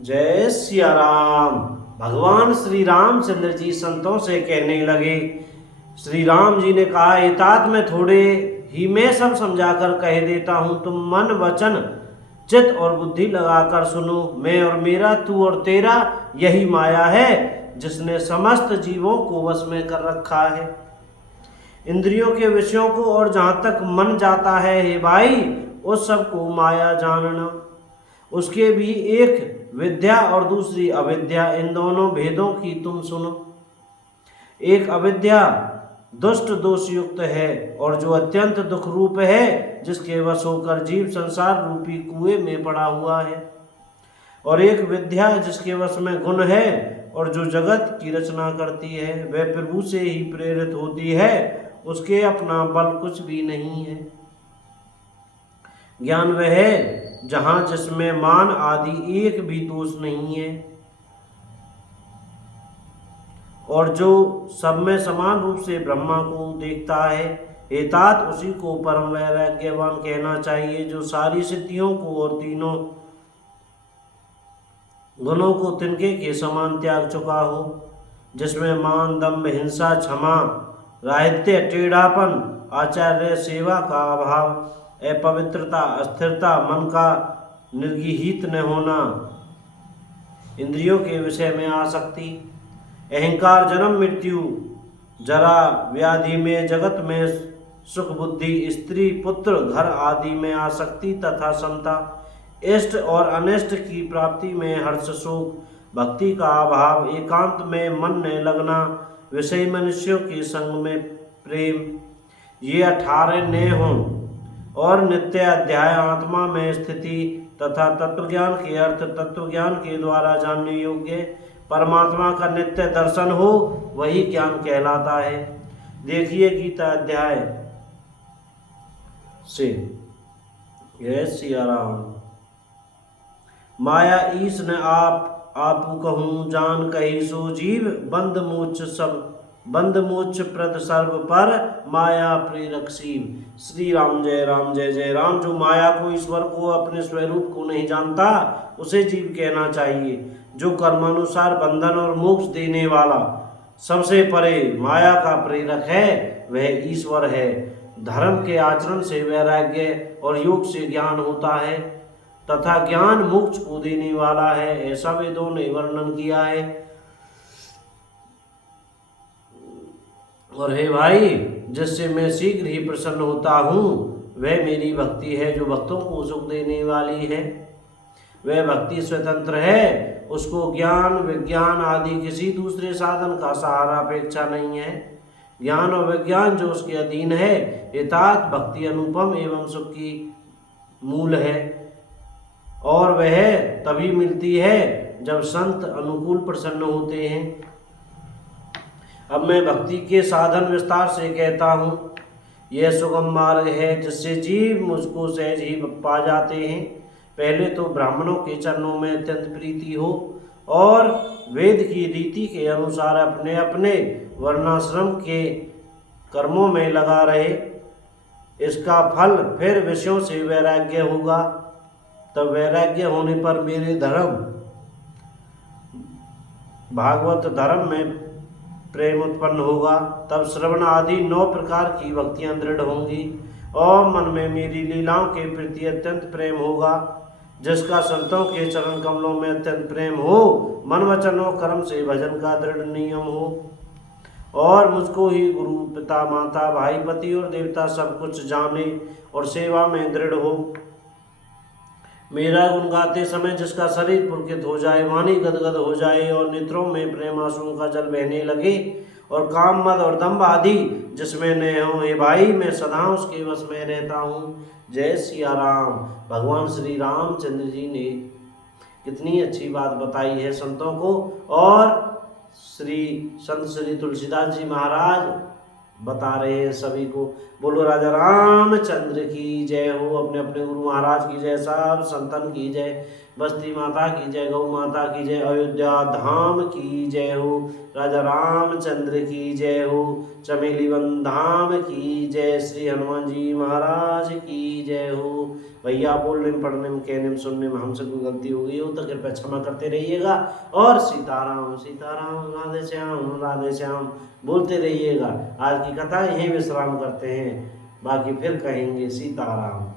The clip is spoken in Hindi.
जय सिया राम। भगवान श्री रामचंद्र जी संतों से कहने लगे। श्री राम जी ने कहा, एतात में थोड़े ही मैं सब समझाकर कह देता हूँ, तुम मन वचन चित्त और बुद्धि लगाकर सुनो। मैं और मेरा, तू और तेरा, यही माया है जिसने समस्त जीवों को वश में कर रखा है। इंद्रियों के विषयों को और जहाँ तक मन जाता है, हे भाई, उस सब को माया जानना। उसके भी एक विद्या और दूसरी अविद्या, इन दोनों भेदों की तुम सुनो। एक अविद्या दुष्ट दोष युक्त है और जो अत्यंत दुख रूप है, जिसके वश होकर जीव संसार रूपी कुएं में पड़ा हुआ है। और एक विद्या जिसके वश में गुण है और जो जगत की रचना करती है, वह प्रभु से ही प्रेरित होती है, उसके अपना बल कुछ भी नहीं है। ज्ञान वह है जहाँ जिसमें मान आदि एक भी दोष नहीं है और जो सब में समान रूप से ब्रह्मा को देखता है। एतात उसी को परम वैराग्यवान कहना चाहिए, जो सारी सिद्धियों को और तीनों गुणों को तिनके के समान त्याग चुका हो, जिसमें मान, दम्भ, हिंसा, क्षमा, राहित्य, टेढ़ापन, आचार्य सेवा का अभाव, अपवित्रता, अस्थिरता, मन का निर्गीहित न होना, इंद्रियों के विषय में आसक्ति, अहंकार, जन्म मृत्यु, जरा व्याधि में, जगत में सुख बुद्धि, स्त्री पुत्र घर आदि में आसक्ति तथा समता, इष्ट और अनिष्ट की प्राप्ति में हर्ष शोक, भक्ति का अभाव, एकांत में मन न लगना, विषय मनुष्यों के संग में प्रेम, ये 18 न हों। और नित्य अध्याय आत्मा में स्थिति तथा तत्वज्ञान के अर्थ, तत्वज्ञान के द्वारा जानने योग्य परमात्मा का नित्य दर्शन हो, वही ज्ञान कहलाता है। देखिए गीता अध्याय से। जय सिया राम। माया ईश न आपू कहूँ, जान कही सो जीव, बंद मोक्ष प्रद सर्व पर, माया प्रेरक शिव। श्री राम जय राम जय जय राम। जो माया को, ईश्वर को, अपने स्वरूप को नहीं जानता, उसे जीव कहना चाहिए। जो कर्मानुसार बंधन और मोक्ष देने वाला, सबसे परे माया का प्रेरक है, वह ईश्वर है। धर्म के आचरण से वैराग्य और योग से ज्ञान होता है तथा ज्ञान मोक्ष को देने वाला है, ऐसा वेदों ने वर्णन किया है। और हे भाई, जिससे मैं शीघ्र ही प्रसन्न होता हूँ, वह मेरी भक्ति है, जो भक्तों को सुख देने वाली है। वह भक्ति स्वतंत्र है, उसको ज्ञान विज्ञान आदि किसी दूसरे साधन का सहारा अपेक्षा नहीं है। ज्ञान और विज्ञान जो उसके अधीन है, एतात भक्ति अनुपम एवं सुख की मूल है और वह तभी मिलती है जब संत अनुकूल प्रसन्न होते हैं। अब मैं भक्ति के साधन विस्तार से कहता हूँ। यह सुगम मार्ग है जिससे जीव मुझको सहज ही पा जाते हैं। पहले तो ब्राह्मणों के चरणों में अत्यंत प्रीति हो और वेद की रीति के अनुसार अपने अपने वर्णाश्रम के कर्मों में लगा रहे। इसका फल फिर विषयों से वैराग्य होगा। तब वैराग्य होने पर मेरे धर्म भागवत धर्म में प्रेम उत्पन्न होगा। तब श्रवण आदि 9 प्रकार की भक्तियां दृढ़ होंगी और मन में मेरी लीलाओं के प्रति अत्यंत प्रेम होगा। जिसका संतों के चरण कमलों में अत्यंत प्रेम हो, मन वचन और कर्म से भजन का दृढ़ नियम हो और मुझको ही गुरु पिता माता भाई पति और देवता सब कुछ जाने और सेवा में दृढ़ हो। मेरा गुण गाते समय जिसका शरीर पुलकित हो जाए, वाणी गदगद हो जाए और नेत्रों में प्रेम आंसुओं का जल बहने लगे और काम मद और दम्भ आदि जिसमें न हो, हे भाई, मैं सदा उसके वश में रहता हूँ। जय सिया राम। भगवान श्री रामचंद्र जी ने कितनी अच्छी बात बताई है संतों को और संत श्री तुलसीदास जी महाराज बता रहे हैं सभी को। बोलो राजा रामचंद्र की जय हो। अपने अपने गुरु महाराज की जय, सब संतन की जय। बस्ती माता की जय, गौ माता की जय, अयोध्या धाम की जय हो, राजा रामचंद्र की जय हो, चमेली वन धाम की जय, श्री हनुमान जी महाराज की जय हो। भैया बोलने में, पढ़ने में, कहने में, सुनने में हमसे कोई गलती हो गई हो तो कृपया क्षमा करते रहिएगा। और सीताराम सीताराम, राधे श्याम बोलते रहिएगा। आज की कथा यहीं विश्राम करते हैं, बाकी फिर कहेंगे सीताराम।